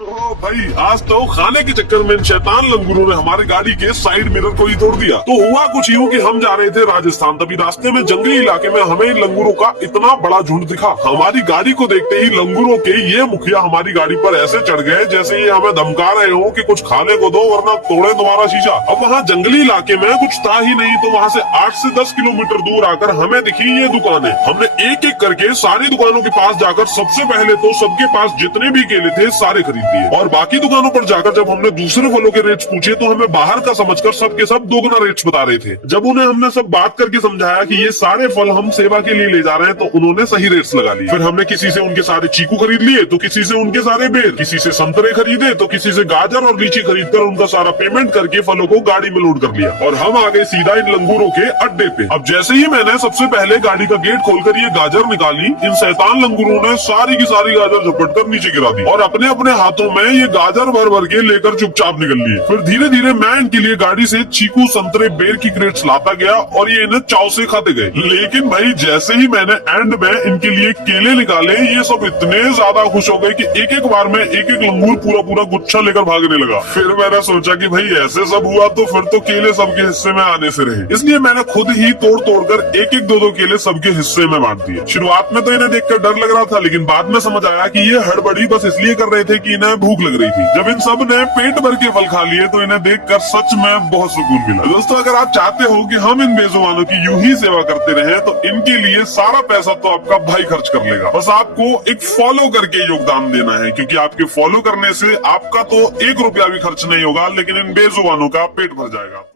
तो भाई आज तो खाने के चक्कर में इन शैतान लंगूरों ने हमारी गाड़ी के साइड मिरर को ही तोड़ दिया। तो हुआ कुछ यूं कि हम जा रहे थे राजस्थान, तभी रास्ते में जंगली इलाके में हमें इन लंगूरों का इतना बड़ा झुंड दिखा। हमारी गाड़ी को देखते ही लंगूरों के ये मुखिया हमारी गाड़ी पर ऐसे चढ़ गए जैसे ये हमें धमका रहे हो कि कुछ खाने को दो वरना तोड़े तुम्हारा शीशा। अब वहाँ जंगली इलाके में कुछ था ही नहीं, तो वहाँ से 8 से 10 किलोमीटर दूर आकर हमें दिखी ये दुकानें। हमने एक एक करके सारी दुकानों के पास जाकर सबसे पहले तो सबके पास जितने भी केले थे सारे खरीद लिए, और बाकी दुकानों पर जाकर जब हमने दूसरे फलों के रेट्स पूछे तो हमें बाहर का समझकर सब के सब दोगुना रेट्स बता रहे थे। जब उन्हें हमने सब बात करके समझाया कि ये सारे फल हम सेवा के लिए ले जा रहे हैं, तो उन्होंने सही रेट्स लगा लिए। फिर हमने किसी से उनके सारे चीकू खरीद लिए, तो किसी से उनके सारे बेर, किसी से संतरे खरीदे, तो किसी से गाजर और लीची खरीदकर उनका सारा पेमेंट करके फलों को गाड़ी में लोड कर लिया, और हम आ गए सीधा इन लंगूरों के अड्डे पे। अब जैसे ही मैंने सबसे पहले गाड़ी का गेट खोलकर ये गाजर निकाली, इन शैतान लंगूरों ने सारी की सारी गाजर झपट कर नीचे गिरा दी और अपने अपने हाथों में ये गाजर भर भर के लेकर चुपचाप निकल लिए। फिर धीरे धीरे मैं इनके लिए गाड़ी से चीकू, संतरे, बेर की क्रेट्स लाता गया और ये इन्हें चाव से खाते गए। लेकिन भाई जैसे ही मैंने एंड में इनके लिए केले निकाले, ये सब इतने ज्यादा खुश हो गए कि एक एक बार में एक एक लंगूर पूरा पूरा गुच्छा लेकर भागने लगा। फिर मैंने सोचा कि भाई ऐसे सब हुआ तो फिर तो केले सबके हिस्से में आने से रहे, इसलिए मैंने खुद ही तोड़ तोड़ कर एक एक दो केले सबके हिस्से में बांट दिए। शुरुआत में तो इन्हें देखकर डर लग रहा था, लेकिन बाद में समझ आया कि ये हड़बड़ी बस इसलिए कर रहे थे कि इन्हें भूख लग रही थी। जब इन सब ने पेट भर के फल खा लिए तो इन्हें देखकर सच में बहुत सुकून मिला। दोस्तों, अगर आप चाहते हो कि हम इन बेजुबानों की यूं ही सेवा करते रहें, तो इनके लिए सारा पैसा तो आपका भाई खर्च कर लेगा। बस आपको एक फॉलो करके योगदान देना है, क्योंकि आपके फॉलो करने से आपका तो 1 रुपया भी खर्च नहीं होगा, लेकिन इन बेजुबानों का पेट भर जाएगा।